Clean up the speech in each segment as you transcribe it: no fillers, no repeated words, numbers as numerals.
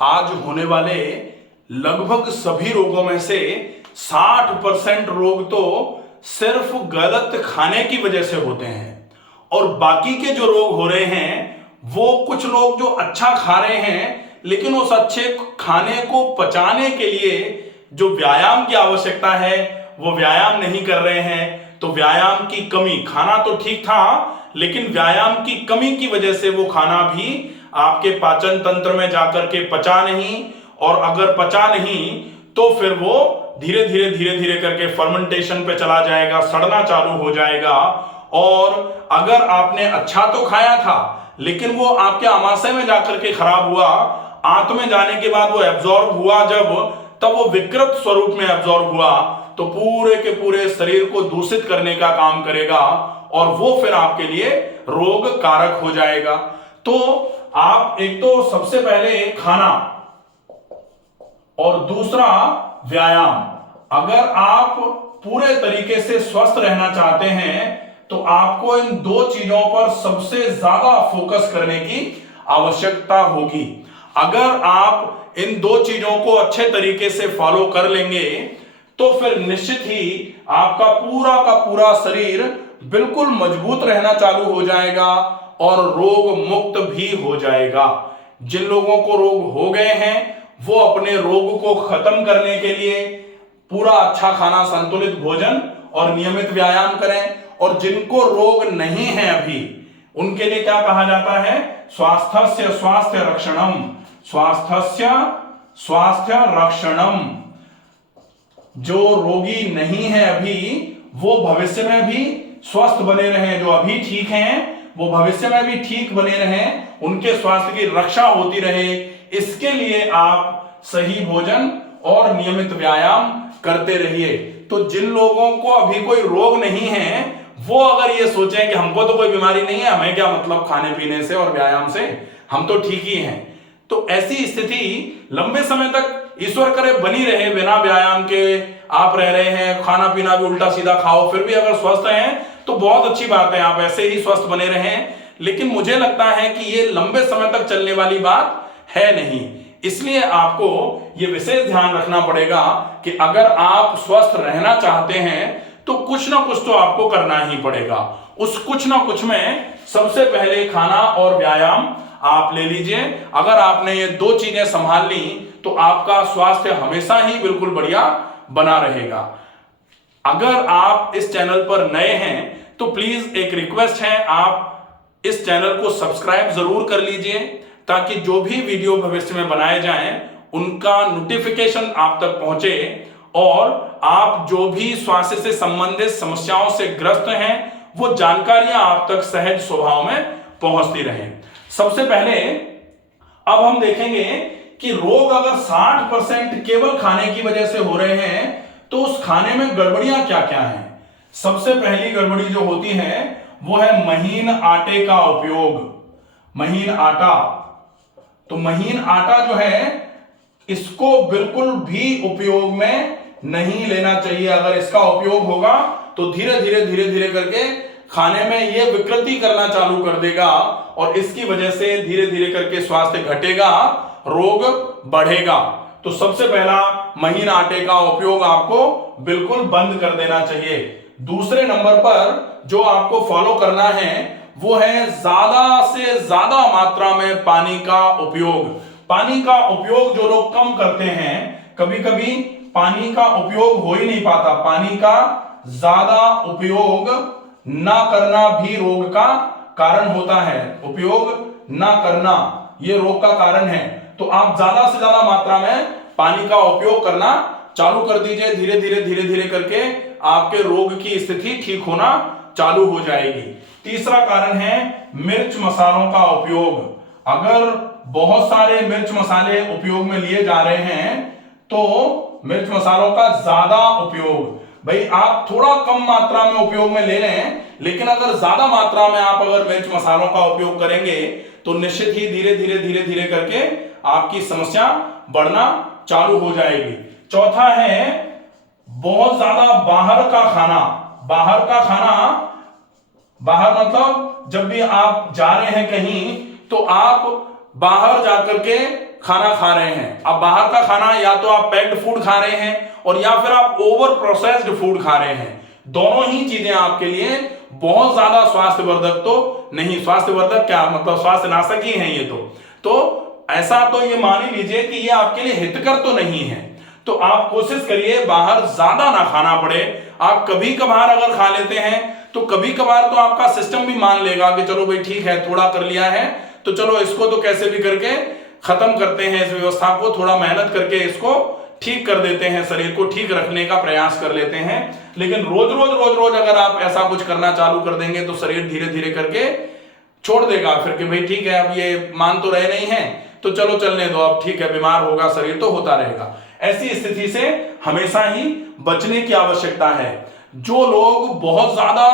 आज होने वाले लगभग सभी रोगों में से 60% रोग तो सिर्फ गलत खाने की वजह से होते हैं। और बाकी के जो रोग हो रहे हैं वो कुछ लोग जो अच्छा खा रहे हैं लेकिन उस अच्छे खाने को पचाने के लिए जो व्यायाम की आवश्यकता है वो व्यायाम नहीं कर रहे हैं। तो व्यायाम की कमी, खाना तो ठीक था लेकिन व्यायाम की कमी की वजह से वो खाना भी आपके पाचन तंत्र में जाकर के पचा नहीं, और अगर पचा नहीं तो फिर वो धीरे धीरे करके फर्मेंटेशन पे चला जाएगा, सड़ना चालू हो जाएगा। और अगर आपने अच्छा तो खाया था लेकिन वो आपके आमाशय में जाकर के खराब हुआ, आंत में जाने के बाद वो एब्जॉर्ब हुआ, तब वो विकृत स्वरूप में एब्जॉर्ब हुआ तो पूरे के पूरे शरीर को दूषित करने का काम करेगा और वो फिर आपके लिए रोग कारक हो जाएगा। तो आप एक तो सबसे पहले खाना और दूसरा व्यायाम, अगर आप पूरे तरीके से स्वस्थ रहना चाहते हैं तो आपको इन दो चीजों पर सबसे ज्यादा फोकस करने की आवश्यकता होगी। अगर आप इन दो चीजों को अच्छे तरीके से फॉलो कर लेंगे तो फिर निश्चित ही आपका का पूरा शरीर बिल्कुल मजबूत रहना चालू हो जाएगा और रोग मुक्त भी हो जाएगा। जिन लोगों को रोग हो गए हैं वो अपने रोग को खत्म करने के लिए पूरा अच्छा खाना, संतुलित भोजन और नियमित व्यायाम करें। और जिनको रोग नहीं है अभी, उनके लिए क्या कहा जाता है? स्वास्थ्य स्वास्थ्य रक्षणम, स्वास्थ्य स्वास्थ्य रक्षणम। जो रोगी नहीं है अभी वो भविष्य में भी स्वस्थ बने रहें, जो अभी ठीक हैं वो भविष्य में भी ठीक बने रहें, उनके स्वास्थ्य की रक्षा होती रहे, इसके लिए आप सही भोजन और नियमित व्यायाम करते रहिए। तो जिन लोगों को अभी कोई रोग नहीं है वो अगर ये सोचें कि हमको तो कोई बीमारी नहीं है, हमें क्या मतलब खाने पीने से और व्यायाम से, हम तो ठीक ही हैं, तो ऐसी स्थिति लंबे समय तक ईश्वर करे बनी रहे। बिना व्यायाम के आप रह रहे हैं, खाना पीना भी उल्टा सीधा खाओ, फिर भी अगर स्वस्थ हैं तो बहुत अच्छी बात है, आप ऐसे ही स्वस्थ बने रहें। लेकिन मुझे लगता है कि ये लंबे समय तक चलने वाली बात है नहीं, इसलिए आपको ये विशेष ध्यान रखना पड़ेगा कि अगर आप स्वस्थ रहना चाहते हैं तो कुछ ना कुछ तो आपको करना ही पड़ेगा। उस कुछ ना कुछ में सबसे पहले खाना और व्यायाम आप ले लीजिए। अगर आपने ये दो चीजें संभाल ली तो आपका स्वास्थ्य हमेशा ही बिल्कुल बढ़िया बना रहेगा। अगर आप इस चैनल पर नए हैं तो प्लीज एक रिक्वेस्ट है, आप इस चैनल को सब्सक्राइब जरूर कर लीजिए ताकि जो भी वीडियो भविष्य में बनाए जाएं उनका नोटिफिकेशन आप तक पहुंचे और आप जो भी स्वास्थ्य से संबंधित समस्याओं से ग्रस्त हैं वो जानकारियां आप तक सहज स्वभाव में पहुंचती रहें। सबसे पहले अब हम देखेंगे कि रोग अगर 60% केवल खाने की वजह से हो रहे हैं तो उस खाने में गड़बड़ियां क्या क्या हैं। सबसे पहली गड़बड़ी जो होती है वो है महीन आटे का उपयोग। महीन आटा, तो महीन आटा जो है इसको बिल्कुल भी उपयोग में नहीं लेना चाहिए। अगर इसका उपयोग होगा तो धीरे धीरे करके खाने में ये विकृति करना चालू कर देगा और इसकी वजह से धीरे धीरे करके स्वास्थ्य घटेगा, रोग बढ़ेगा। तो सबसे पहला महीन आटे का उपयोग आपको बिल्कुल बंद कर देना चाहिए। दूसरे नंबर पर जो आपको फॉलो करना है वो है ज्यादा से ज्यादा मात्रा में पानी का उपयोग। पानी का उपयोग जो लोग कम करते हैं, कभी कभी पानी का उपयोग हो ही नहीं पाता, पानी का ज्यादा उपयोग ना करना भी रोग का कारण होता है। उपयोग ना करना ये रोग का कारण है। तो आप ज्यादा से ज्यादा मात्रा में पानी का उपयोग करना चालू कर दीजिए। धीरे धीरे करके आपके रोग की स्थिति ठीक होना चालू हो जाएगी। तीसरा कारण है मिर्च मसालों का उपयोग। अगर बहुत सारे मिर्च मसाले उपयोग में लिए जा रहे हैं तो मिर्च मसालों का ज्यादा उपयोग, भाई आप थोड़ा कम मात्रा में उपयोग में ले लें, लेकिन अगर ज्यादा मात्रा में आप अगर मिर्च मसालों का उपयोग करेंगे तो निश्चित ही धीरे धीरे करके आपकी समस्या बढ़ना चालू हो जाएगी। चौथा है बहुत ज्यादा बाहर का खाना। बाहर का खाना, बाहर मतलब जब भी आप जा रहे हैं कहीं तो आप बाहर जाकर के खाना खा रहे हैं। अब बाहर का खाना या तो आप पैक्ड फूड खा रहे हैं और या फिर आप ओवर प्रोसेस्ड फूड खा रहे हैं। दोनों ही चीजें आपके लिए बहुत ज्यादा स्वास्थ्यवर्धक तो नहीं, स्वास्थ्यवर्धक क्या मतलब स्वास्थ्य नाशक ही हैं ये तो ऐसा तो ये मान ही लीजिए कि ये आपके लिए हितकर तो नहीं है। तो आप कोशिश करिए बाहर ज्यादा ना खाना पड़े। आप कभी कभार अगर खा लेते हैं तो कभी कभार तो आपका सिस्टम भी मान लेगा कि चलो भाई ठीक है, थोड़ा कर लिया है तो चलो इसको तो कैसे भी करके खत्म करते हैं, इस व्यवस्था को थोड़ा मेहनत करके इसको ठीक कर देते हैं, शरीर को ठीक रखने का प्रयास कर लेते हैं। लेकिन रोज रोज अगर आप ऐसा कुछ करना चालू कर देंगे तो शरीर धीरे धीरे करके छोड़ देगा फिर कि भाई ठीक है, अब ये मान तो रहे नहीं है तो चलो चलने दो, अब ठीक है, बीमार होगा शरीर तो होता रहेगा। ऐसी स्थिति से हमेशा ही बचने की आवश्यकता है। जो लोग बहुत ज्यादा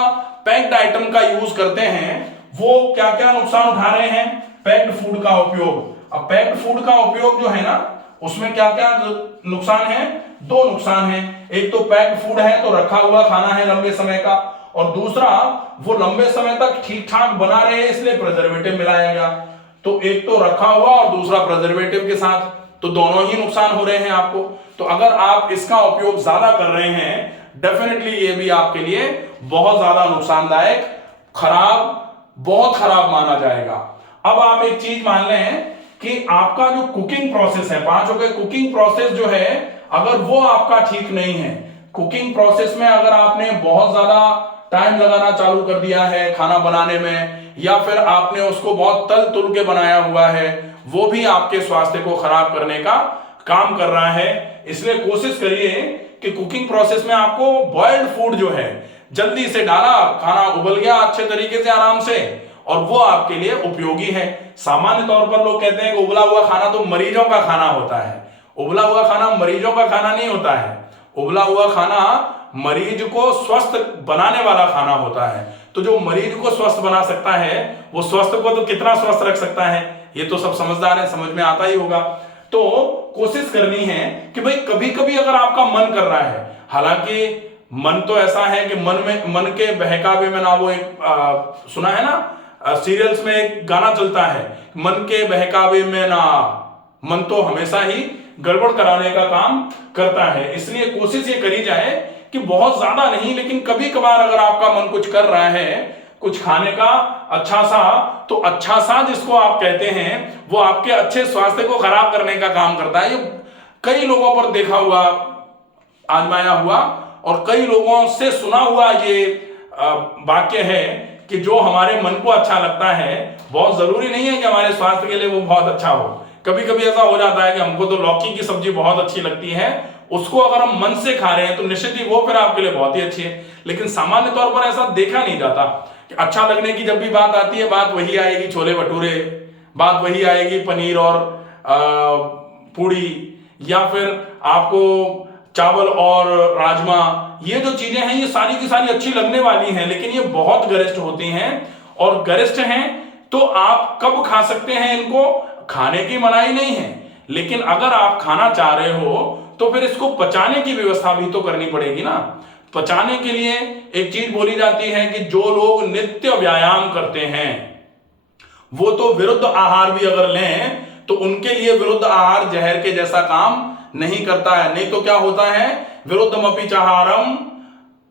पैक्ड आइटम का यूज करते हैं वो क्या क्या नुकसान उठा रहे हैं पैक्ड फूड का उपयोग। अब पैक्ड फूड का उपयोग जो है ना उसमें क्या क्या नुकसान है, दो नुकसान है। एक तो पैक्ड फूड है तो रखा हुआ खाना है लंबे समय का, और दूसरा वो लंबे समय तक ठीक ठाक बना रहे हैं इसलिए प्रिजर्वेटिव मिलाया गया। तो एक तो रखा हुआ और दूसरा प्रिजर्वेटिव के साथ, तो दोनों ही नुकसान हो रहे हैं आपको। तो अगर आप इसका उपयोग ज्यादा कर रहे हैं डेफिनेटली ये भी आपके लिए बहुत ज्यादा नुकसानदायक, बहुत खराब माना जाएगा। अब आप एक चीज मान लें कि आपका जो कुकिंग प्रोसेस है, पांचों के कुकिंग प्रोसेस जो है अगर वो आपका ठीक नहीं है, कुकिंग प्रोसेस में अगर आपने बहुत ज्यादा टाइम लगाना चालू कर दिया है खाना बनाने में, या फिर आपने उसको बहुत तल तुल के बनाया हुआ है, वो भी आपके स्वास्थ्य को खराब करने का काम कर रहा है। इसलिए कोशिश करिए कि कुकिंग प्रोसेस में आपको बॉइल्ड फूड जो है जल्दी से डाला, खाना उबल गया अच्छे तरीके से आराम से, और वो आपके लिए उपयोगी है। सामान्य तौर पर लोग कहते हैं कि उबला हुआ खाना तो मरीजों का खाना होता है। उबला हुआ खाना मरीजों का खाना नहीं होता है। उबला हुआ खाना मरीज को स्वस्थ बनाने वाला खाना होता है। तो जो मरीज को स्वस्थ बना सकता है वो स्वस्थ को तो कितना स्वस्थ रख सकता है, ये तो सब समझदार है, समझ में आता ही होगा। तो कोशिश करनी है कि भाई कभी कभी अगर आपका मन कर रहा है, हालांकि मन तो ऐसा है कि मन के बहकावे में ना, वो एक सुना है ना सीरियल्स में एक गाना चलता है, मन के बहकावे में ना, मन तो हमेशा ही गड़बड़ कराने का काम करता है। इसलिए कोशिश ये करी जाए कि बहुत ज्यादा नहीं लेकिन कभी कभार अगर आपका मन कुछ कर रहा है कुछ खाने का अच्छा सा, तो अच्छा सा जिसको आप कहते हैं वो आपके अच्छे स्वास्थ्य को खराब करने का काम करता है। ये कई लोगों पर देखा हुआ, आजमाया हुआ और कई लोगों से सुना हुआ ये वाक्य है कि जो हमारे मन को अच्छा लगता है बहुत जरूरी नहीं है कि हमारे स्वास्थ्य के लिए वो बहुत अच्छा हो। कभी कभी ऐसा हो जाता है कि हमको तो लौकी की सब्जी बहुत अच्छी लगती है, उसको अगर हम मन से खा रहे हैं तो निश्चित ही वो फिर आपके लिए बहुत ही अच्छी है। लेकिन सामान्य तौर पर ऐसा देखा नहीं जाता कि अच्छा लगने की जब भी बात आती है बात वही आएगी छोले भटूरे, बात वही आएगी पनीर और पूड़ी, या फिर आपको चावल और राजमा। ये जो चीजें हैं ये सारी की सारी अच्छी लगने वाली हैं लेकिन ये बहुत गरिष्ठ होती हैं, और गरिष्ठ हैं तो आप कब खा सकते हैं इनको, खाने की मनाही नहीं है, लेकिन अगर आप खाना चाह रहे हो तो फिर इसको पचाने की व्यवस्था भी तो करनी पड़ेगी ना। पचाने के लिए एक चीज बोली जाती है कि जो लोग नित्य व्यायाम करते हैं वो तो विरुद्ध आहार भी अगर लें तो उनके लिए विरुद्ध आहार जहर के जैसा काम नहीं करता है। नहीं तो क्या होता है, विरुद्धमपि चाहारम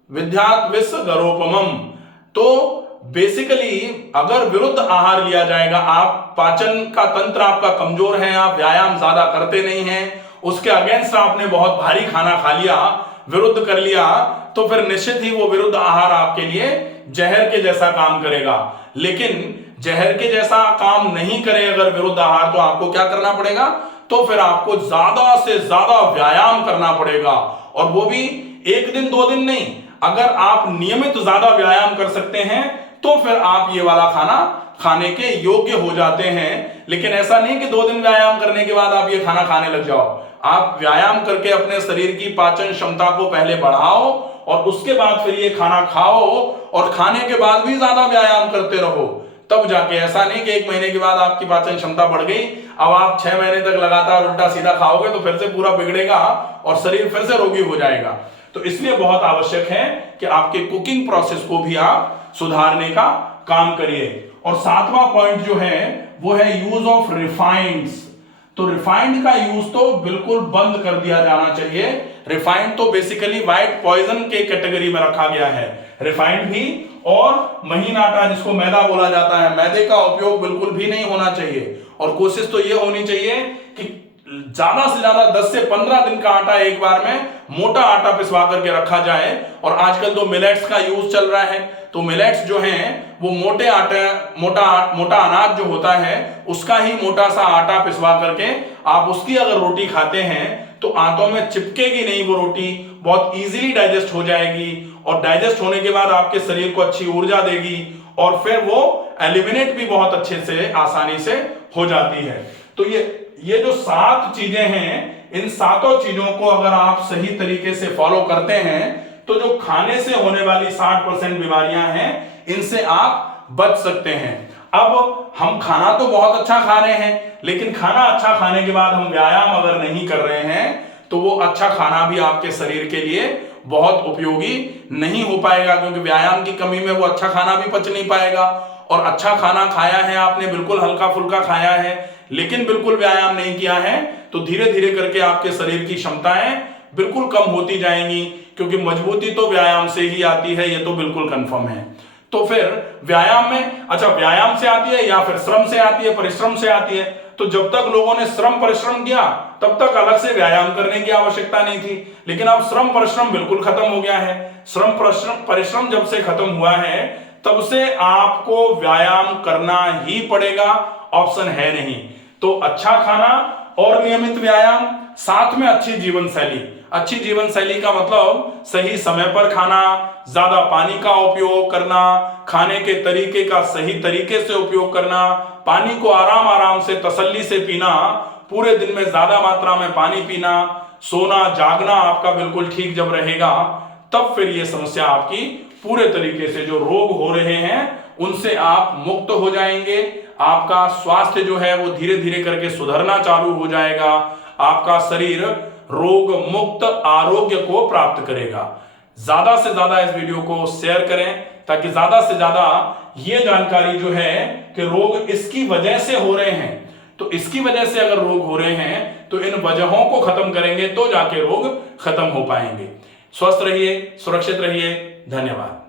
विद्यात् विष गरोपमम। तो बेसिकली अगर विरुद्ध आहार लिया जाएगा, आप पाचन का तंत्र आपका कमजोर है, आप व्यायाम ज्यादा करते नहीं हैं, उसके अगेंस्ट आपने बहुत भारी खाना खा लिया, विरुद्ध कर लिया, तो फिर निश्चित ही वो विरुद्ध आहार आपके लिए जहर के जैसा काम करेगा। लेकिन जहर के जैसा काम नहीं करे अगर विरुद्ध आहार, तो आपको क्या करना पड़ेगा, तो फिर आपको ज्यादा से ज्यादा व्यायाम करना पड़ेगा, और वो भी एक दिन दो दिन नहीं। अगर आप नियमित ज्यादा व्यायाम कर सकते हैं तो फिर आप ये वाला खाना खाने के योग्य हो जाते हैं। लेकिन ऐसा नहीं कि 2 दिन व्यायाम करने के बाद आप ये खाना खाने लग जाओ। आप व्यायाम करके अपने शरीर की पाचन क्षमता को पहले बढ़ाओ और उसके बाद फिर ये खाना खाओ, और खाने के बाद भी ज्यादा व्यायाम करते रहो, तब जाके। ऐसा नहीं कि 1 महीने के बाद आपकी पाचन क्षमता बढ़ गई, अब आप 6 महीने तक लगातार उल्टा सीधा खाओगे तो फिर से पूरा बिगड़ेगा और शरीर फिर से रोगी हो जाएगा। तो इसलिए बहुत आवश्यक है कि आपके कुकिंग प्रोसेस को भी आप सुधारने का काम करिए। और सातवां पॉइंट जो है वो है यूज ऑफ रिफाइंड्स। तो रिफाइंड का यूज तो बिल्कुल बंद कर दिया जाना चाहिए। रिफाइंड तो बेसिकली व्हाइट पॉइजन के कैटेगरी में रखा गया है, रिफाइंड भी। और महीन आटा जिसको मैदा बोला जाता है, मैदे का उपयोग बिल्कुल भी नहीं होना चाहिए। और कोशिश तो ये होनी चाहिए कि ज्यादा से ज्यादा 10 से 15 दिन का आटा एक बार में मोटा आटा पिसवा करके रखा जाए। और आजकल तो मिलेट्स का यूज चल रहा है, तो मिलेट्स जो हैं वो मोटे आटे मोटा अनाज जो होता है उसका ही मोटा सा आटा पिसवा करके आप उसकी अगर रोटी खाते हैं तो आंतों में चिपकेगी नहीं वो रोटी, बहुत इजीली डाइजेस्ट हो जाएगी। और डाइजेस्ट होने के बाद आपके शरीर को अच्छी ऊर्जा देगी और फिर वो एलिमिनेट भी बहुत अच्छे से आसानी से हो जाती है। तो ये जो 7 चीजें हैं, इन 7 चीजों को अगर आप सही तरीके से फॉलो करते हैं तो जो खाने से होने वाली 60% बीमारियां हैं इनसे आप बच सकते हैं। अब हम खाना तो बहुत अच्छा खा रहे हैं, लेकिन खाना अच्छा खाने के बाद हम व्यायाम अगर नहीं कर रहे हैं तो वो अच्छा खाना भी आपके शरीर के लिए बहुत उपयोगी नहीं हो पाएगा, क्योंकि व्यायाम की कमी में वो अच्छा खाना भी पच नहीं पाएगा। और अच्छा खाना खाया है आपने, बिल्कुल हल्का फुल्का खाया है, लेकिन बिल्कुल व्यायाम नहीं किया है, तो धीरे धीरे करके आपके शरीर की क्षमताएं बिल्कुल कम होती जाएंगी, क्योंकि मजबूती तो व्यायाम से ही आती है, ये तो बिल्कुल कंफर्म है। तो फिर व्यायाम में, अच्छा व्यायाम से आती है या फिर श्रम से आती है, परिश्रम से आती है। तो जब तक लोगों ने श्रम परिश्रम किया तब तक अलग से व्यायाम करने की आवश्यकता नहीं थी, लेकिन अब श्रम परिश्रम बिल्कुल खत्म हो गया है। श्रम परिश्रम जब से खत्म हुआ है तब से आपको व्यायाम करना ही पड़ेगा, ऑप्शन है नहीं। तो अच्छा खाना और नियमित व्यायाम, साथ में अच्छी जीवन शैली। अच्छी जीवन शैली का मतलब सही समय पर खाना, ज्यादा पानी का उपयोग करना, खाने के तरीके का सही तरीके से उपयोग करना, पानी को आराम आराम से तसल्ली से पीना, पूरे दिन में ज्यादा मात्रा में पानी पीना, सोना जागना आपका बिल्कुल ठीक जब रहेगा तब फिर ये समस्या आपकी पूरे तरीके से, जो रोग हो रहे हैं उनसे आप मुक्त हो जाएंगे। आपका स्वास्थ्य जो है वो धीरे धीरे करके सुधरना चालू हो जाएगा। आपका शरीर रोग मुक्त आरोग्य को प्राप्त करेगा। ज्यादा से ज्यादा इस वीडियो को शेयर करें ताकि ज्यादा से ज्यादा ये जानकारी जो है कि रोग इसकी वजह से हो रहे हैं, तो इसकी वजह से अगर रोग हो रहे हैं तो इन वजहों को खत्म करेंगे तो जाके रोग खत्म हो पाएंगे। स्वस्थ रहिए, सुरक्षित रहिए, धन्यवाद।